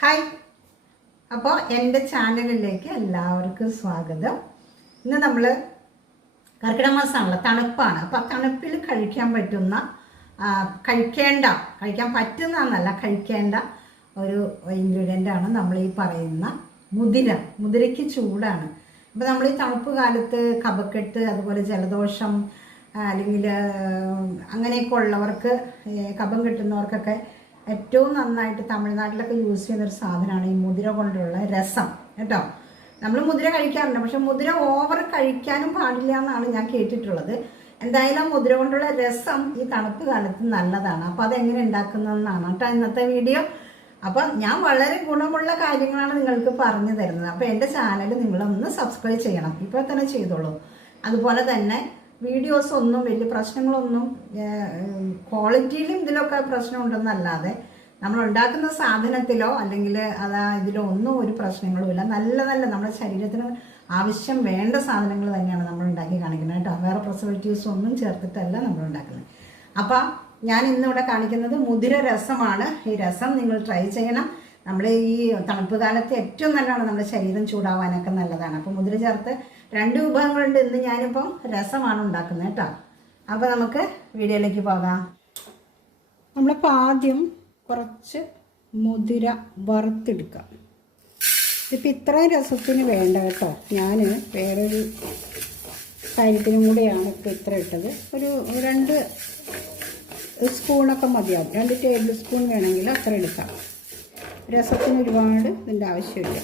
Hi അപ്പോൾ എന്റെ ചാനലിലേക്ക് എല്ലാവർക്കും സ്വാഗതം. ഇന്ന് നമ്മൾ കർക്കിടക മാസമാണല്ലോ തണുപ്പാണ്. അപ്പോൾ തണുപ്പിൽ കഴിക്കാൻ പറ്റുന്ന കഴിക്കേണ്ട കഴിക്കാൻ പറ്റുന്ന എന്നല്ല കഴിക്കേണ്ട ഒരു ആണ് നമ്മൾ ഈ പറയുന്ന മുതിര. മുതിരയ്ക്ക് ചൂടാണ്. അപ്പോൾ നമ്മൾ ഈ തണുപ്പ് കാലത്ത് കഫക്കെട്ട് അതുപോലെ ജലദോഷം അല്ലെങ്കിൽ അങ്ങനെയൊക്കെ ഉള്ളവർക്ക് കഫം കിട്ടുന്നവർക്കൊക്കെ ഏറ്റവും നന്നായിട്ട് തമിഴ്നാട്ടിലൊക്കെ യൂസ് ചെയ്യുന്ന ഒരു സാധനമാണ് ഈ മുതിര കൊണ്ടുള്ള രസം. കേട്ടോ? നമ്മൾ മുതിര കഴിക്കാറുണ്ട്. പക്ഷെ മുതിര ഓവർ കഴിക്കാനും പാടില്ല എന്നാണ് ഞാൻ കേട്ടിട്ടുള്ളത്. എന്തായാലും മുതിര കൊണ്ടുള്ള രസം ഈ തണുപ്പ് കാലത്ത് നല്ലതാണ്. അപ്പോൾ അതെങ്ങനെ ഉണ്ടാക്കുന്നതെന്നാണ് കേട്ടോ ഇന്നത്തെ വീഡിയോ. അപ്പം ഞാൻ വളരെ ഗുണമുള്ള കാര്യങ്ങളാണ് നിങ്ങൾക്ക് പറഞ്ഞു തരുന്നത്. അപ്പോൾ എന്റെ ചാനൽ നിങ്ങളൊന്ന് സബ്സ്ക്രൈബ് ചെയ്യണം. ഇപ്പോൾ തന്നെ ചെയ്തോളൂ. അതുപോലെ തന്നെ വീഡിയോസ് ഒന്നും വലിയ പ്രശ്നങ്ങളൊന്നും ക്വാളിറ്റിയിലും ഇതിലൊക്കെ പ്രശ്നമുണ്ടെന്നല്ലാതെ നമ്മൾ ഉണ്ടാക്കുന്ന സാധനത്തിലോ അല്ലെങ്കിൽ അതാ ഇതിലോ ഒന്നും ഒരു പ്രശ്നങ്ങളുമില്ല നല്ല നല്ല നമ്മുടെ ശരീരത്തിന് ആവശ്യം വേണ്ട സാധനങ്ങൾ തന്നെയാണ് നമ്മൾ ഉണ്ടാക്കി കാണിക്കുന്നത് കേട്ടോ. വേറെ പ്രിസർവേറ്റീവ്സ് ഒന്നും ചേർത്തിട്ടല്ല നമ്മൾ ഉണ്ടാക്കുന്നത്. അപ്പം ഞാൻ ഇന്നിവിടെ കാണിക്കുന്നത് മുതിര രസമാണ്. ഈ രസം നിങ്ങൾ ട്രൈ ചെയ്യണം. നമ്മൾ ഈ തണുപ്പ് കാലത്ത് ഏറ്റവും നല്ലതാണ് നമ്മുടെ ശരീരം ചൂടാവാനൊക്കെ നല്ലതാണ്. അപ്പോൾ മുതിര ചേർത്ത് രണ്ട് വിഭവങ്ങളുണ്ട് ഇന്ന് ഞാനിപ്പം രസമാണ് ഉണ്ടാക്കുന്നത് കേട്ടോ. അപ്പോൾ നമുക്ക് വീഡിയോയിലേക്ക് പോകാം. നമ്മളിപ്പോൾ ആദ്യം കുറച്ച് മുതിര വറുത്തെടുക്കാം. ഇതിപ്പോൾ ഇത്രയും രസത്തിന് വേണ്ട കേട്ടോ. ഞാൻ വേറൊരു കാര്യത്തിനും കൂടെയാണ് ഇപ്പോൾ ഇത്ര ഇട്ടത്. ഒരു രണ്ട് സ്പൂണൊക്കെ മതിയാവും. രണ്ട് ടേബിൾ സ്പൂൺ വേണമെങ്കിൽ അത്ര എടുക്കാം. രസത്തിന് ഒരുപാട് ഇതിന്റെ ആവശ്യമില്ല.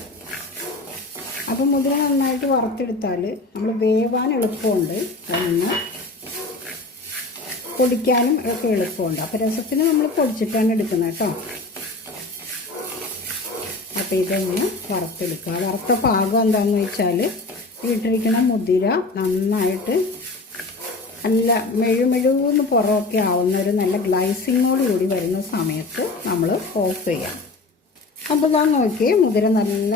അപ്പം മുതിര നന്നായിട്ട് വറുത്തെടുത്താൽ നമ്മൾ വേവാൻ എളുപ്പമുണ്ട്. ഒന്ന് പൊടിക്കാനും ഒക്കെ എളുപ്പമുണ്ട്. അപ്പോൾ രസത്തിന് നമ്മൾ പൊടിച്ചിട്ടാണ് എടുക്കുന്നത് കേട്ടോ. അപ്പോൾ ഇതൊന്ന് വറുത്തെടുക്കുക. വറുത്ത പാകം എന്താണെന്ന് വെച്ചാൽ വീട്ടിരിക്കുന്ന മുതിര നന്നായിട്ട് നല്ല മെഴുമെഴുന്ന് പുറമൊക്കെ ആവുന്ന ഒരു നല്ല ഗ്ലൈസിങ്ങോട് കൂടി വരുന്ന സമയത്ത് നമ്മൾ ഓഫ് ചെയ്യാം. അപ്പോൾ ഇതാ നോക്കിയേ മുതിര നല്ല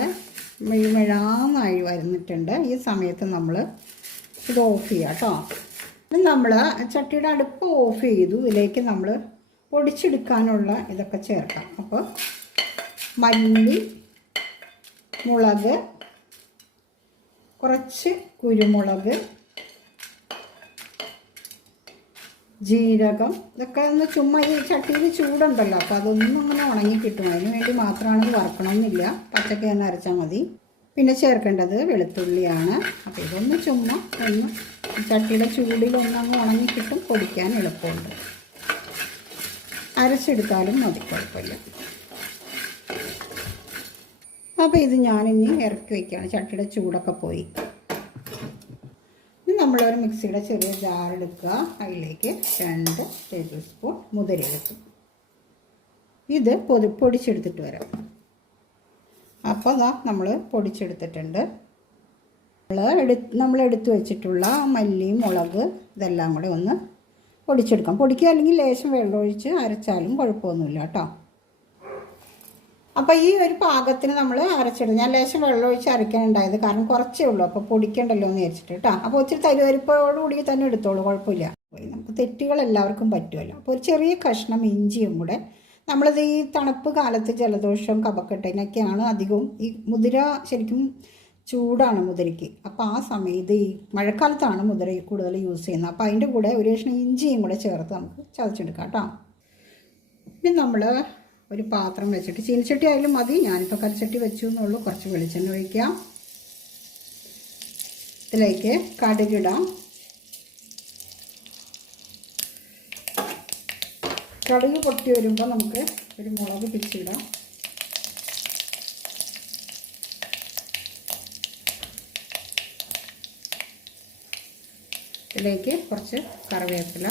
മെഴുമെഴാന്നായി വരുന്നിട്ടുണ്ട്. ഈ സമയത്ത് നമ്മൾ ഇത് ഓഫ് ചെയ്യുക കേട്ടോ നമ്മൾ ചട്ടിയുടെ അടുപ്പ് ഓഫ് ചെയ്തു. ഇതിലേക്ക് നമ്മൾ പൊടിച്ചെടുക്കാനുള്ള ഇതൊക്കെ ചേർക്കാം. അപ്പോൾ മല്ലി മുളക് കുറച്ച് കുരുമുളക് ജീരകം ഇതൊക്കെ ഒന്ന് ചുമ്മാ ഈ ചട്ടിയിൽ ചൂടുണ്ടല്ലോ. അപ്പോൾ അതൊന്നും അങ്ങനെ ഉണങ്ങി കിട്ടും. അതിന് വേണ്ടി മാത്രമാണ് വറക്കണമെന്നില്ല. പച്ചക്ക ഒന്ന് അരച്ചാൽ മതി. പിന്നെ ചേർക്കേണ്ടത് വെളുത്തുള്ളിയാണ്. അപ്പോൾ ഇതൊന്ന് ചുമ്മാ ഒന്ന് ചട്ടിയുടെ ചൂടിലൊന്നങ്ങ് ഉണങ്ങി കിട്ടും. പൊടിക്കാൻ എളുപ്പമുണ്ട്. അരച്ചെടുത്താലും മതി കുഴപ്പമില്ല. അപ്പോൾ ഇത് ഞാനിനി ഇറക്കി വയ്ക്കുകയാണ് ചട്ടിയുടെ ചൂടൊക്കെ പോയി. നമ്മളൊരു മിക്സിയുടെ ചെറിയ ജാർ എടുക്കുക. അതിലേക്ക് രണ്ട് ടേബിൾ സ്പൂൺ മുതിര എടുക്കും ഇത് പൊതി പൊടിച്ചെടുത്തിട്ട് വരാം. അപ്പോൾ അതാ നമ്മൾ പൊടിച്ചെടുത്തിട്ടുണ്ട്. നമ്മൾ എടു നമ്മൾ എടുത്തു വെച്ചിട്ടുള്ള മല്ലി മുളക് ഇതെല്ലാം കൂടെ ഒന്ന് പൊടിച്ചെടുക്കാം. പൊടിക്കുക അല്ലെങ്കിൽ ലേശം വെള്ളമൊഴിച്ച് അരച്ചാലും കുഴപ്പമൊന്നുമില്ല കേട്ടോ. അപ്പോൾ ഈ ഒരു പാകത്തിന് നമ്മൾ അരച്ചിടും. ഞാൻ ലേശം വെള്ളം ഒഴിച്ച് അരയ്ക്കാനുണ്ടായത് കാരണം കുറച്ചേ ഉള്ളൂ. അപ്പോൾ പൊടിക്കണ്ടല്ലോ എന്ന് വിചാരിച്ചിട്ട് കേട്ടോ. അപ്പോൾ ഒത്തിരി തരുവരിപ്പോടുകൂടി തന്നെ എടുത്തോളൂ. കുഴപ്പമില്ല. നമുക്ക് തെറ്റുകൾ എല്ലാവർക്കും പറ്റുമല്ലോ. അപ്പോൾ ഒരു ചെറിയ കഷ്ണം ഇഞ്ചിയും കൂടെ നമ്മളത് ഈ തണുപ്പ് കാലത്ത് ജലദോഷം കപക്കെട്ടതിനൊക്കെയാണ് അധികവും ഈ മുതിര ശരിക്കും ചൂടാണ് മുതിരയ്ക്ക്. അപ്പോൾ ആ സമയത്ത് ഈ മഴക്കാലത്താണ് മുതിര കൂടുതൽ യൂസ് ചെയ്യുന്നത്. അപ്പോൾ അതിന്റെ കൂടെ ഒരു കഷ്ണം ഇഞ്ചിയും കൂടെ ചേർത്ത് നമുക്ക് ചതച്ചെടുക്കാം കേട്ടോ. പിന്നെ നമ്മൾ ഒരു പാത്രം വെച്ചിട്ട് ചീനിച്ചട്ടി ആയാലും മതി. ഞാനിപ്പോൾ കറിച്ചട്ടി വെച്ചു എന്നുള്ളൂ കുറച്ച് വെളിച്ചെണ്ണ ഒഴിക്കാം. ഇതിലേക്ക് കടുകിടാം. കടുക് പൊട്ടി വരുമ്പോൾ നമുക്ക് ഒരു മുളക് പിരിച്ചിടാം ഇതിലേക്ക് കുറച്ച് കറിവേപ്പില.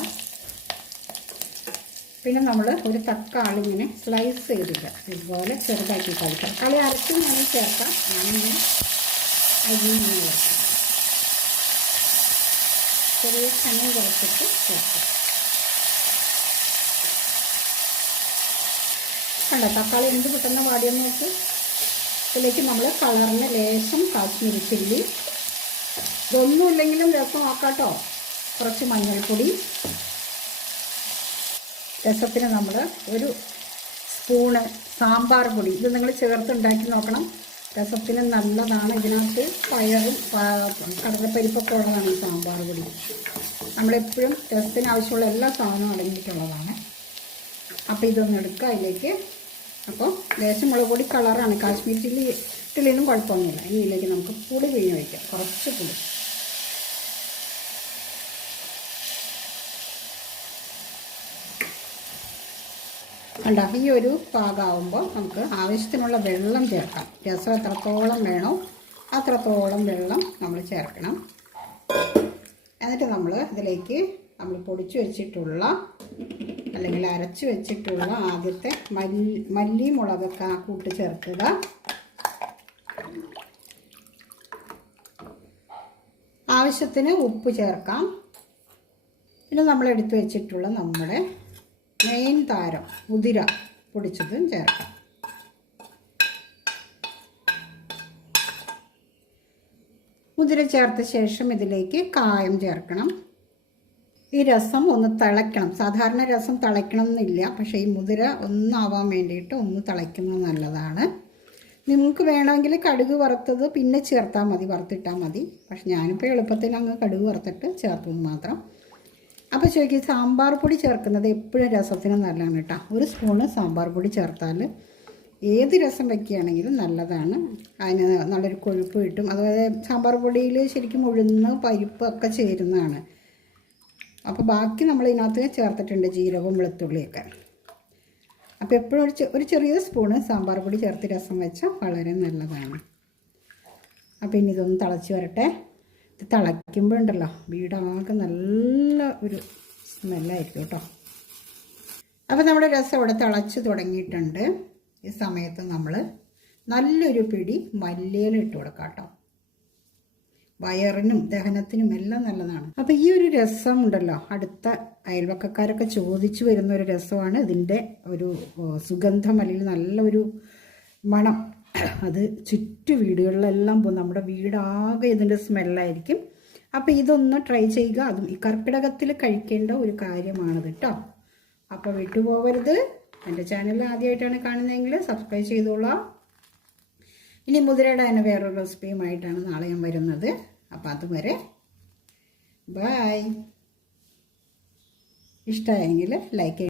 പിന്നെ നമ്മൾ ഒരു തക്കാളി ഇങ്ങനെ സ്ലൈസ് ചെയ്തിട്ട് ഇതുപോലെ ചെറുതാക്കി കഴിക്കാം തക്കാളി അരച്ച് ഞാൻ ചേർക്കാം. ഞാനിങ്ങനെ അരിഞ്ഞ് ചേർക്കാം ചെറിയ കനം കുറച്ചിട്ട് ചേർക്കാം. കണ്ടോ തക്കാളി എന്ത് പെട്ടെന്ന് വാടിയെന്ന് നോക്ക്. ഇതിലേക്ക് നമ്മൾ കളറിന് ലേശം കാശ്മീരി ചില്ലി. ഇതൊന്നുമില്ലെങ്കിലും രസമാക്കാട്ടോ കുറച്ച് മഞ്ഞൾപ്പൊടി രസത്തിന് നമ്മൾ ഒരു സ്പൂണ് സാമ്പാർ പൊടി. ഇത് നിങ്ങൾ ചേർത്ത് ഉണ്ടാക്കി നോക്കണം. രസത്തിന് നല്ലതാണ്. ഇതിനകത്ത് പയറും കടലപ്പരിപ്പൊക്കെ ഉള്ളതാണ് സാമ്പാർ പൊടി. നമ്മളെപ്പോഴും രസത്തിന് ആവശ്യമുള്ള എല്ലാ സാധനവും അടങ്ങിയിട്ടുള്ളതാണ്. അപ്പോൾ ഇതൊന്ന് എടുക്കുക അതിലേക്ക്. അപ്പോൾ ലേശം മുളക് പൊടി കളറാണ് കാശ്മീർ ചില്ലി ഇട്ടില്ലെങ്കിലും കുഴപ്പമൊന്നുമില്ല. ഇതിലേക്ക് നമുക്ക് പുളി പിഴിഞ്ഞ് വയ്ക്കാം കുറച്ച് പുളി. കണ്ട ഈ ഒരു പാകമാകുമ്പോൾ നമുക്ക് ആവശ്യത്തിനുള്ള വെള്ളം ചേർക്കാം. രസം എത്രത്തോളം വേണോ അത്രത്തോളം വെള്ളം നമ്മൾ ചേർക്കണം. എന്നിട്ട് നമ്മൾ ഇതിലേക്ക് നമ്മൾ പൊടിച്ചു വെച്ചിട്ടുള്ള അല്ലെങ്കിൽ അരച്ച് വെച്ചിട്ടുള്ള ആദ്യത്തെ മല്ലി മല്ലി മുളകൊക്കെ കൂട്ട് ചേർക്കുക. ആവശ്യത്തിന് ഉപ്പ് ചേർക്കാം. പിന്നെ നമ്മൾ എടുത്തു വെച്ചിട്ടുള്ള നമ്മുടെ മെയിൻ താരം മുതിര പൊടിച്ചതും ചേർക്കാം. മുതിര ചേർത്ത ശേഷം ഇതിലേക്ക് കായം ചേർക്കണം. ഈ രസം ഒന്ന് തിളയ്ക്കണം. സാധാരണ രസം തിളയ്ക്കണം എന്നില്ല പക്ഷേ ഈ മുതിര ഒന്നാവാൻ വേണ്ടിയിട്ട് ഒന്ന് തിളയ്ക്കുന്നത് നല്ലതാണ്. നിങ്ങൾക്ക് വേണമെങ്കിൽ കടുക് വറുത്തത് പിന്നെ ചേർത്താൽ മതി. വറുത്തിട്ടാൽ മതി. പക്ഷെ ഞാനിപ്പോൾ എളുപ്പത്തിന് അങ്ങ് കടുക് വറുത്തിട്ട് ചേർത്തു മാത്രം. അപ്പോൾ ചോദിക്കും സാമ്പാർ പൊടി ചേർക്കുന്നത് എപ്പോഴും രസത്തിന് നല്ലതാണ് കേട്ടോ. ഒരു സ്പൂണ് സാമ്പാർ പൊടി ചേർത്താൽ ഏത് രസം വയ്ക്കുകയാണെങ്കിലും നല്ലതാണ്. അതിന് നല്ലൊരു കൊഴുപ്പ് കിട്ടും. അതുപോലെ സാമ്പാർ പൊടിയിൽ ശരിക്കും ഉഴുന്ന് പരിപ്പൊക്കെ ചേരുന്നതാണ്. അപ്പോൾ ബാക്കി നമ്മൾ ഇതിനകത്ത് ചേർത്തിട്ടുണ്ട് ജീരകവും വെളുത്തുള്ളിയൊക്കെ. അപ്പോൾ എപ്പോഴും ഒരു ഒരു ചെറിയ സ്പൂണ് സാമ്പാർ പൊടി ചേർത്ത് രസം വെച്ചാൽ വളരെ നല്ലതാണ്. അപ്പോൾ ഇനി ഇതൊന്ന് തിളച്ച് വരട്ടെ. ഇത് തിളയ്ക്കുമ്പോൾ ഉണ്ടല്ലോ വീടാകെ നല്ല ഒരു സ്മെല്ലായിരിക്കും കേട്ടോ. അപ്പോൾ നമ്മുടെ രസം ഇവിടെ തിളച്ച് തുടങ്ങിയിട്ടുണ്ട്. ഈ സമയത്ത് നമ്മൾ നല്ലൊരു പിടി മല്ലിയില ഇട്ട് കൊടുക്കാം കേട്ടോ. വയറിനും ദഹനത്തിനും എല്ലാം നല്ലതാണ്. അപ്പോൾ ഈ ഒരു രസം ഉണ്ടല്ലോ അടുത്ത അയൽവക്കക്കാരൊക്കെ ചോദിച്ചു വരുന്ന ഒരു രസമാണ്. ഇതിന്റെ ഒരു സുഗന്ധം അല്ലെങ്കിൽ നല്ലൊരു മണം അത് ചുറ്റു വീടുകളിലെല്ലാം പോകും. നമ്മുടെ വീടാകെ ഇതിന്റെ സ്മെല്ലായിരിക്കും. അപ്പോൾ ഇതൊന്ന് ട്രൈ ചെയ്യുക. അതും ഈ കർക്കിടകത്തിൽ കഴിക്കേണ്ട ഒരു കാര്യമാണ് കേട്ടോ. അപ്പോൾ വിട്ടുപോകരുത് എന്റെ ചാനൽ ആദ്യമായിട്ടാണ് കാണുന്നതെങ്കിൽ സബ്സ്ക്രൈബ് ചെയ്തോളാം. ഇനി മുതിരയുടെ തന്നെ വേറൊരു റെസിപ്പിയുമായിട്ടാണ് നാളെ ഞാൻ വരുന്നത്. അപ്പോൾ അതുവരെ ബായ് ഇഷ്ടമായെങ്കിൽ ലൈക്ക്